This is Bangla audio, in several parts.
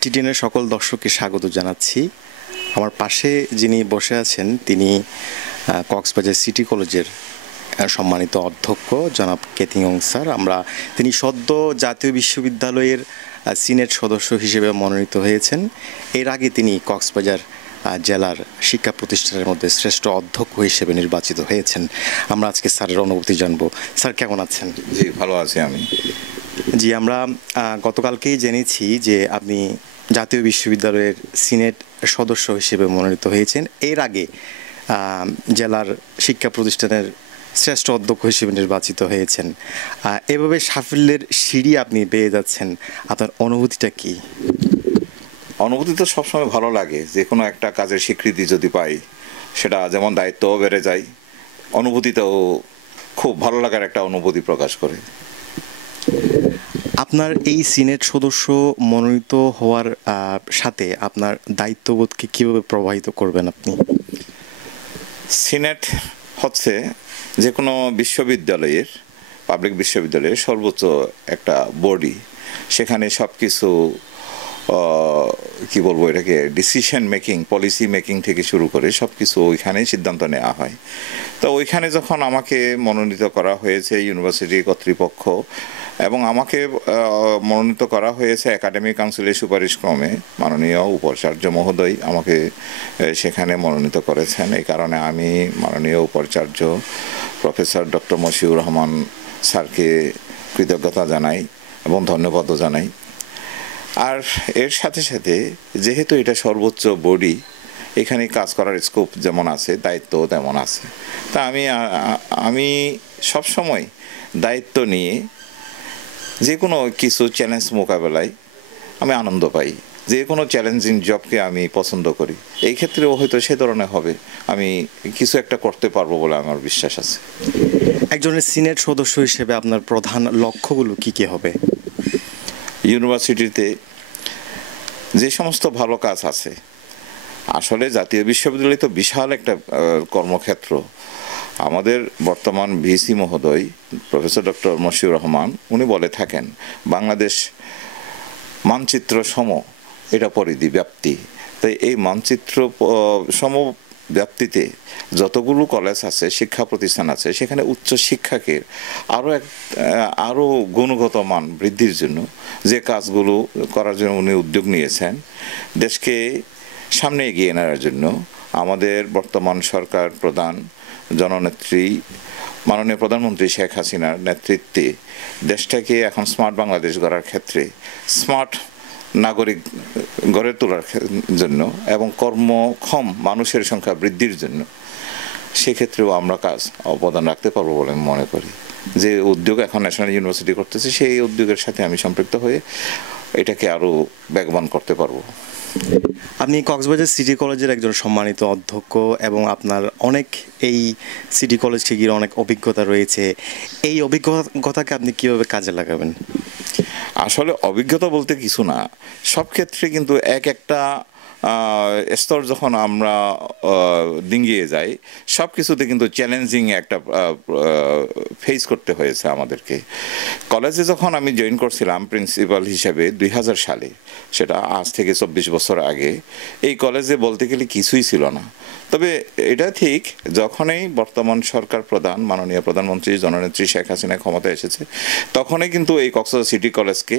টিটিএনের সকল দর্শককে স্বাগত জানাচ্ছি। আমার পাশে যিনি বসে আছেন তিনি কক্সবাজার সিটি কলেজের সম্মানিত অধ্যক্ষ জনাব কেতিং স্যার। তিনি সদ্য জাতীয় বিশ্ববিদ্যালয়ের সিনেট সদস্য হিসেবে মনোনীত হয়েছেন। এর আগে তিনি কক্সবাজার জেলার শিক্ষা প্রতিষ্ঠানের মধ্যে শ্রেষ্ঠ অধ্যক্ষ হিসেবে নির্বাচিত হয়েছেন। আমরা আজকে স্যারের অনুভূতি জানবো। স্যার কেমন আছেন? জি, ভালো আছি আমি। জি, আমরা গতকালকেই জেনেছি যে আপনি জাতীয় বিশ্ববিদ্যালয়ের সিনেট সদস্য হিসেবে মনোনীত হয়েছেন। এর আগে জেলার শিক্ষা প্রতিষ্ঠানের শ্রেষ্ঠ অধ্যক্ষ হিসেবে নির্বাচিত হয়েছেন। এভাবে সাফল্যের সিঁড়ি আপনি পেয়ে যাচ্ছেন, আপনার অনুভূতিটা কি? অনুভূতি তো সবসময় ভালো লাগে, যে কোনো একটা কাজের স্বীকৃতি যদি পাই, সেটা যেমন দায়িত্বও বেড়ে যায়, অনুভূতিটাও খুব ভালো লাগার একটা অনুভূতি প্রকাশ করে। আপনার এই সিনেট সদস্য মনোনীত হওয়ার সাথে আপনার দায়িত্ববোধকে কীভাবে প্রভাবিত করবেন আপনি? সিনেট হচ্ছে যে কোনো বিশ্ববিদ্যালয়ের, পাবলিক বিশ্ববিদ্যালয়ের সর্বোচ্চ একটা বডি। সেখানে সব কিছু কি বলবো, এটাকে ডিসিশন মেকিং, পলিসি মেকিং থেকে শুরু করে সব কিছু ওইখানেই সিদ্ধান্ত নেওয়া হয়। তো ওইখানে যখন আমাকে মনোনীত করা হয়েছে ইউনিভার্সিটি কর্তৃপক্ষ, এবং আমাকে মনোনীত করা হয়েছে একাডেমিক কাউন্সিলের সুপারিশ ক্রমে, মাননীয় উপাচার্য মহোদয় আমাকে সেখানে মনোনীত করেছেন। এই কারণে আমি মাননীয় উপাচার্য প্রফেসর ডক্টর মশিউর রহমান স্যারকে কৃতজ্ঞতা জানাই এবং ধন্যবাদও জানাই। আর এর সাথে সাথে যেহেতু এটা সর্বোচ্চ বডি, এখানে কাজ করার স্কোপ যেমন আছে, দায়িত্বও তেমন আছে। তা আমি সবসময় দায়িত্ব নিয়ে যে কোনো কিছু চ্যালেঞ্জ মোকাবেলায় আমি আনন্দ পাই। যে কোনো চ্যালেঞ্জিং জবকে আমি পছন্দ করি। এই ক্ষেত্রেও হয়তো সে ধরনের হবে, আমি কিছু একটা করতে পারবো বলে আমার বিশ্বাস আছে। একজনের সিনেট সদস্য হিসেবে আপনার প্রধান লক্ষ্যগুলো কী কী হবে? ইউনিভার্সিটিতে যে সমস্ত ভালো কাজ আছে, আসলে জাতীয় বিশ্ববিদ্যালয় তো বিশাল একটা কর্মক্ষেত্র। আমাদের বর্তমান ভিসি মহোদয় প্রফেসর ডক্টর মশিউর রহমান উনি বলে থাকেন, বাংলাদেশ মানচিত্র সম এটা পরিধি ব্যাপ্তি। তাই এই মানচিত্র সম ব্যাপ্তিতে যতগুলো কলেজ আছে, শিক্ষা প্রতিষ্ঠান আছে, সেখানে উচ্চ শিক্ষাকে আরও গুণগত মান বৃদ্ধির জন্য যে কাজগুলো করার জন্য উনি উদ্যোগ নিয়েছেন, দেশকে সামনে এগিয়ে নেওয়ার জন্য আমাদের বর্তমান সরকার প্রধান জননেত্রী মাননীয় প্রধানমন্ত্রী শেখ হাসিনার নেতৃত্বে দেশটাকে এখন স্মার্ট বাংলাদেশ গড়ার ক্ষেত্রে, স্মার্ট নাগরিক গড়ে তোলার জন্য এবং কর্মক্ষম মানুষের সংখ্যা বৃদ্ধির জন্য, সেক্ষেত্রেও আমরা অবদান রাখতে পারবো বলে আমি মনে করি। যে উদ্যোগ এখন ন্যাশনাল ইউনিভার্সিটি করতেছে, সেই উদ্যোগের সাথে আমি সম্পৃক্ত হয়ে এটাকে আরও বেগবান করতে পারবো। আপনি কক্সবাজার সিটি কলেজের একজন সম্মানিত অধ্যক্ষ এবং আপনার অনেক এই সিটি কলেজ থেকে অনেক অভিজ্ঞতা রয়েছে। এই অভিজ্ঞতাকে আপনি কীভাবে কাজে লাগাবেন? আসলে অভিজ্ঞতা বলতে কিছু না, সব ক্ষেত্রে কিন্তু একটা স্তর যখন আমরা ডিঙ্গিয়ে যাই, সব কিছুতে কিন্তু চ্যালেঞ্জিং একটা ফেস করতে হয়েছে আমাদেরকে। কলেজে যখন আমি জয়েন করছিলাম প্রিন্সিপাল হিসেবে 2000 সালে, সেটা আজ থেকে 24 বছর আগে, এই কলেজে বলতে গেলে কিছুই ছিল না। তবে এটা ঠিক, যখনই বর্তমান সরকার প্রধান মাননীয় প্রধানমন্ত্রী জননেত্রী শেখ হাসিনা ক্ষমতায় এসেছে, তখনই কিন্তু এই কক্সবাজার সিটি কলেজকে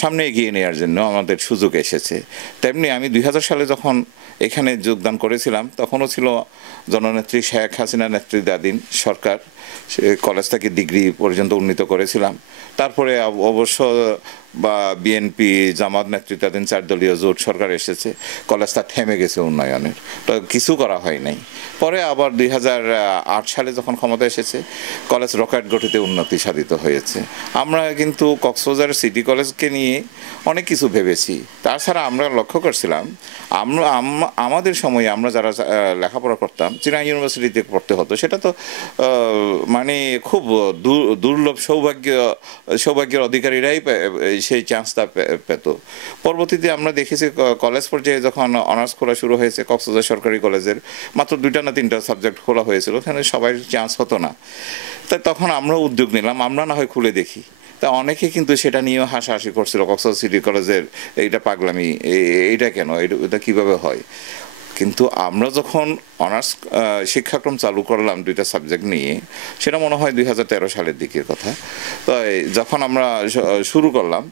সামনে এগিয়ে নেওয়ার জন্য আমাদের সুযোগ এসেছে। তেমনি আমি 2000 সালে যখন এখানে যোগদান করেছিলাম, তখনও ছিল জননেত্রী শেখ হাসিনা নেতৃত্বাধীন সরকার। কলেজটাকে ডিগ্রি পর্যন্ত উন্নীত করেছিলাম। তারপরে অবশ্য বিএনপি জামাত নেতৃত্বাধীন 4 দলীয় জোট সরকার এসেছে, কলেজটা থেমে গেছে উন্নয়নের, তো কিছু করা হয় নাই। পরে আবার 2008 সালে যখন ক্ষমতা এসেছে, কলেজ রকেট গতিতে উন্নতি সাধিত হয়েছে। আমরা কিন্তু কক্সবাজার সিটি কলেজকে নিয়ে অনেক কিছু ভেবেছি। তাছাড়া আমরা লক্ষ্য করছিলাম, আমাদের সময়ে আমরা যারা লেখাপড়া করতাম, চীনা ইউনিভার্সিটিতে পড়তে হতো, সেটা তো মানে খুব দুর্লভ সৌভাগ্যের অধিকারীরাই সেই চান্সটা পেত। পরবর্তীতে আমরা দেখেছি কলেজ পর্যায়ে যখন অনার্স খোলা শুরু হয়েছে, কক্সবাজার সরকারি কলেজের মাত্র 2টা না 3টা সাবজেক্ট খোলা হয়েছিল, ওখানে সবাই চান্স হতো না। তাই তখন আমরা উদ্যোগ নিলাম, আমরা না হয় খুলে দেখি। তা অনেকে কিন্তু সেটা নিয়েও হাসাহাসি করছিল, কক্সবাজার সিটি কলেজের এইটা পাগলামি, এইটা কেন, এটা কিভাবে হয়। কিন্তু আমরা যখন অনার্স শিক্ষাক্রম চালু করলাম 2টা সাবজেক্ট নিয়ে, সেটা মনে হয় 2013 সালের দিকের কথা। তো যখন আমরা শুরু করলাম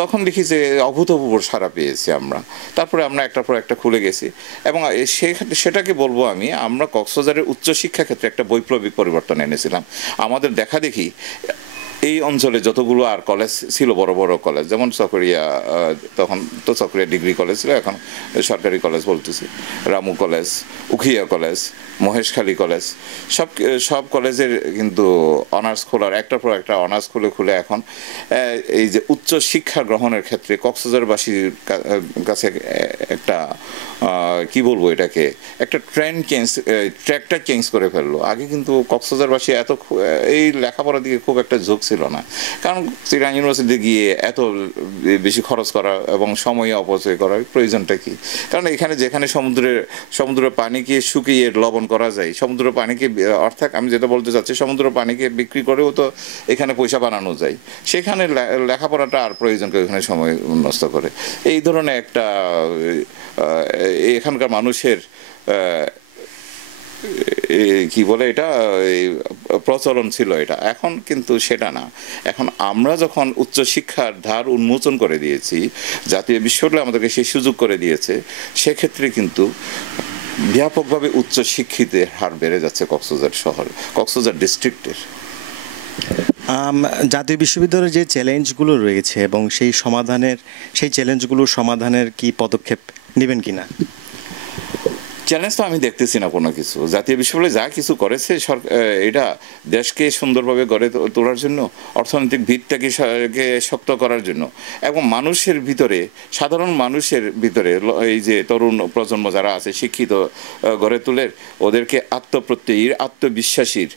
তখন দেখি যে অভূতপূর্ব সাড়া পেয়েছি আমরা। তারপরে আমরা একটার পর একটা খুলে গেছি এবং সেটাকে বলবো আমরা কক্সবাজারের উচ্চশিক্ষা ক্ষেত্রে একটা বৈপ্লবিক পরিবর্তন এনেছিলাম। আমাদের দেখা দেখি এই অঞ্চলে যতগুলো আর কলেজ ছিল, বড় বড় কলেজ, যেমন চকরিয়া, তখন তো চকরিয়া ডিগ্রি কলেজ ছিল, এখন সরকারি কলেজ বলতেছি, Ramu college, Ukhia college, Maheshkhali college, সব কলেজের কিন্তু অনার্স খোলার একটার পর একটা অনার্স খুলে এখন এই যে উচ্চ শিক্ষা গ্রহণের ক্ষেত্রে কক্সবাজারবাসীর কাছে একটা কি বলবো, এটাকে একটা ট্র্যাকটা চেঞ্জ করে ফেললো। আগে কিন্তু কক্সবাজারবাসী এই লেখাপড়ার দিকে খুব একটা ঝোঁক ছিল না, কারণ চিটাগাং ইউনিভার্সিটিতে গিয়ে এত বেশি খরচ করা এবং সময় অপচয় করার প্রয়োজনটা কি। কারণ এখানে যেখানে সমুদ্রের পানিকে শুকিয়ে লবণ করা যায়, সমুদ্রের পানিকে, অর্থাৎ আমি যেটা বলতে চাচ্ছি, সমুদ্রের পানিকে বিক্রি করেও তো এখানে পয়সা বানানো যায়, সেখানে লেখাপড়াটা আর প্রয়োজন করে এখানে সময় নষ্ট করে। এই ধরনের একটা এখানকার মানুষের কি বলে এটা প্রচলন ছিল এটা। এখন কিন্তু সেটা না। এখন আমরা যখন উচ্চশিক্ষার ধার উন্মোচন করে দিয়েছি, জাতীয় বিশ্ববিদ্যালয় আমাদেরকে সেই সুযোগ করে দিয়েছে, সেক্ষেত্রে কিন্তু ব্যাপকভাবে উচ্চশিক্ষিতের হার বেড়ে যাচ্ছে কক্সবাজার শহরে, কক্সবাজার ডিস্ট্রিক্টের। জাতীয় বিশ্ববিদ্যালয়ের যে চ্যালেঞ্জগুলো রয়েছে এবং সেই চ্যালেঞ্জগুলো সমাধানের কি পদক্ষেপ নেবেন কিনা? চ্যালেঞ্জ তো আমি দেখতেছি না কোনো কিছু। জাতীয় বিশ্ববিদ্যালয় যা কিছু করেছে এটা দেশকে সুন্দরভাবে গড়ে তোলার জন্য, অর্থনৈতিক ভিতটাকে শক্ত করার জন্য, এবং মানুষের ভিতরে, সাধারণ মানুষের ভিতরে, এই যে তরুণ প্রজন্ম যারা আছে শিক্ষিত গড়ে তুলে ওদেরকে আত্মপ্রত্যয়ীর, আত্মবিশ্বাসীর,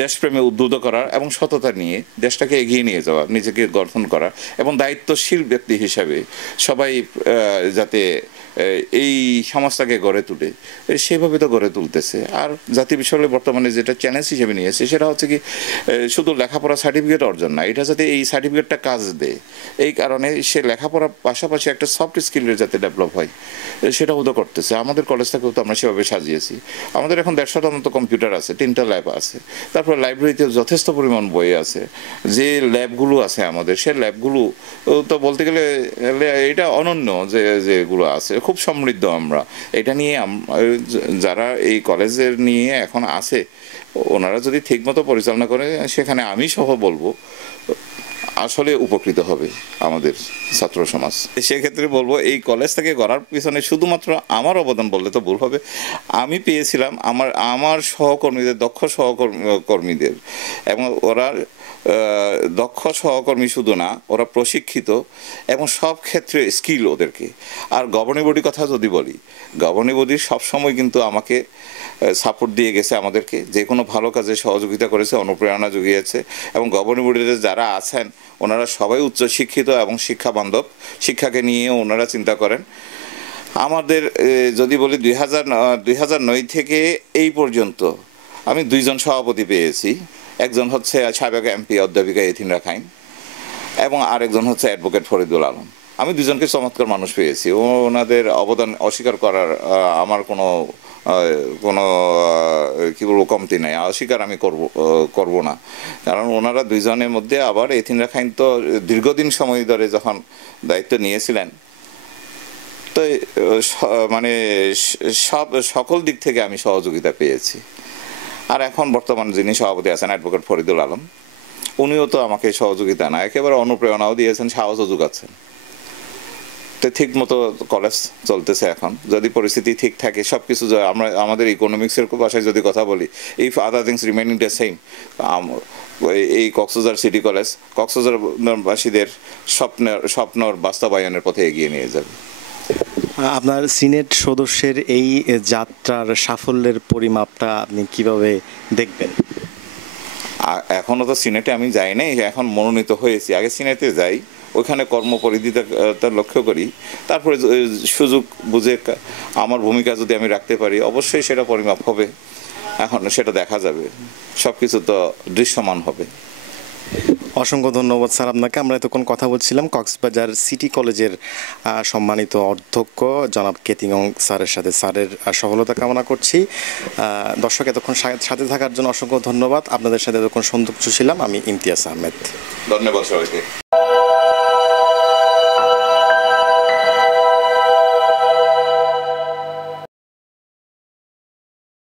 দেশপ্রেমে উদ্বুদ্ধ করার এবং সততা নিয়ে দেশটাকে এগিয়ে নিয়ে যাওয়া, নিজেকে গঠন করা এবং দায়িত্বশীল ব্যক্তি হিসাবে সবাই যাতে এই সমাজটাকে গড়ে তুলে, সেভাবে তো গড়ে তুলতেছে। আর জাতীয় বিশ্ববিদ্যালয় বর্তমানে যেটা চ্যালেঞ্জ হিসেবে নিয়েছে সেটা হচ্ছে কি, শুধু লেখাপড়া সার্টিফিকেট অর্জন না, এটা যাতে এই সার্টিফিকেটটা কাজ দেয়, এই কারণে সে লেখাপড়ার পাশাপাশি একটা সফট স্কিলের যাতে ডেভেলপ হয়, সেটাও তো করতেছে। আমাদের কলেজটাকেও তো আমরা সেভাবে সাজিয়েছি। আমাদের এখন 150টার মতো কম্পিউটার আছে, 3টা ল্যাব আছে, তারপরে লাইব্রেরিতে যথেষ্ট পরিমাণ বই আছে। যে ল্যাবগুলো আছে আমাদের, সে ল্যাবগুলো তো বলতে গেলে এটা অনন্য, যেগুলো আছে খুব সমৃদ্ধ। আমরা এটা নিয়ে যারা এই কলেজের নিয়ে এখন আছে, ওনারা যদি ঠিকমতো পরিচালনা করে, সেখানে আমি সহ বলবো আসলে উপকৃত হবে আমাদের ছাত্র সমাজ। সেক্ষেত্রে বলবো এই কলেজটাকে গড়ার পিছনে শুধুমাত্র আমার অবদান বললে তো ভুল হবে। আমি পেয়েছিলাম আমার সহকর্মীদের, দক্ষ সহকর্মীদের, এবং ওরা দক্ষ সহকর্মী শুধু না, ওরা প্রশিক্ষিত এবং সব ক্ষেত্রে স্কিল ওদেরকে। আর গভর্নিং বডির কথা যদি বলি, গভর্নিং বডি সবসময় কিন্তু আমাকে সাপোর্ট দিয়ে গেছে, আমাদেরকে যে কোনো ভালো কাজে সহযোগিতা করেছে, অনুপ্রেরণা জুগিয়েছে। এবং গভর্নিং বডিতে যারা আছেন ওনারা সবাই উচ্চশিক্ষিত এবং শিক্ষা বান্ধব, শিক্ষাকে নিয়ে ওনারা চিন্তা করেন। আমাদের যদি বলি 2009 থেকে এই পর্যন্ত আমি 2জন সভাপতি পেয়েছি। একজন হচ্ছে সাবেক এমপি অধ্যাপিকা এথিন রাখাইন এবং আরেকজন হচ্ছে অ্যাডভোকেট ফরিদুল আলম। আমি 2জনকে চমৎকার মানুষ পেয়েছি। ওনাদের অবদান অস্বীকার করার আমার কোনো কী বলবো কমতি নাই, অস্বীকার আমি করব না। কারণ ওনারা 2জনের মধ্যে আবার এথিন রাখাইন তো দীর্ঘদিন সময় ধরে যখন দায়িত্ব নিয়েছিলেন, তো মানে সকল দিক থেকে আমি সহযোগিতা পেয়েছি। আর এখন বর্তমান যিনি সভাপতি আছেন অ্যাডভোকেট ফরিদুল আলম, উনিও তো আমাকে সহযোগিতা না, একেবারে অনুপ্রেরণাও দিয়েছেন, সাহসও যোগাচ্ছেন। তো ঠিক মতো কলেজ চলতেছে। এখন যদি পরিস্থিতি ঠিক থাকে, সব কিছু আমাদের ইকোনমিক্সের ভাষায় যদি কথা বলি, if other things remaining the same, এই কক্সবাজার সিটি কলেজ কক্সবাজারবাসীদের স্বপ্নর বাস্তবায়নের পথে এগিয়ে নিয়ে যাবে। আপনার সিনেট সদস্যের এই যাত্রার সাফল্যের পরিমাপটা আপনি কিভাবে দেখবেন? এখনও তো সিনেটে আমি যাই নাই, এখন মনোনীত হয়েছি। আগে সিনেটে যাই, ওইখানে কর্মপরিধিটা লক্ষ্য করি, তারপরে সুযোগ বুঝে আমার ভূমিকা যদি আমি রাখতে পারি, অবশ্যই সেটা পরিমাপ হবে। এখন সেটা দেখা যাবে, সব কিছু তো দৃশ্যমান হবে। অসংখ্য ধন্যবাদ স্যার আপনাকে। আমরা এতক্ষণ কথা বলছিলাম কক্সবাজার সিটি কলেজের সম্মানিত অধ্যক্ষ জনাব কেতিং স্যারের সাথে। স্যারের সফলতা কামনা করছি। দর্শক এতক্ষণ সাথে থাকার জন্য অসংখ্য ধন্যবাদ। আপনাদের সাথে এতক্ষণ সংযুক্ত ছিলাম আমি ইমতিয়াজ আহমেদ। ধন্যবাদ সবাইকে।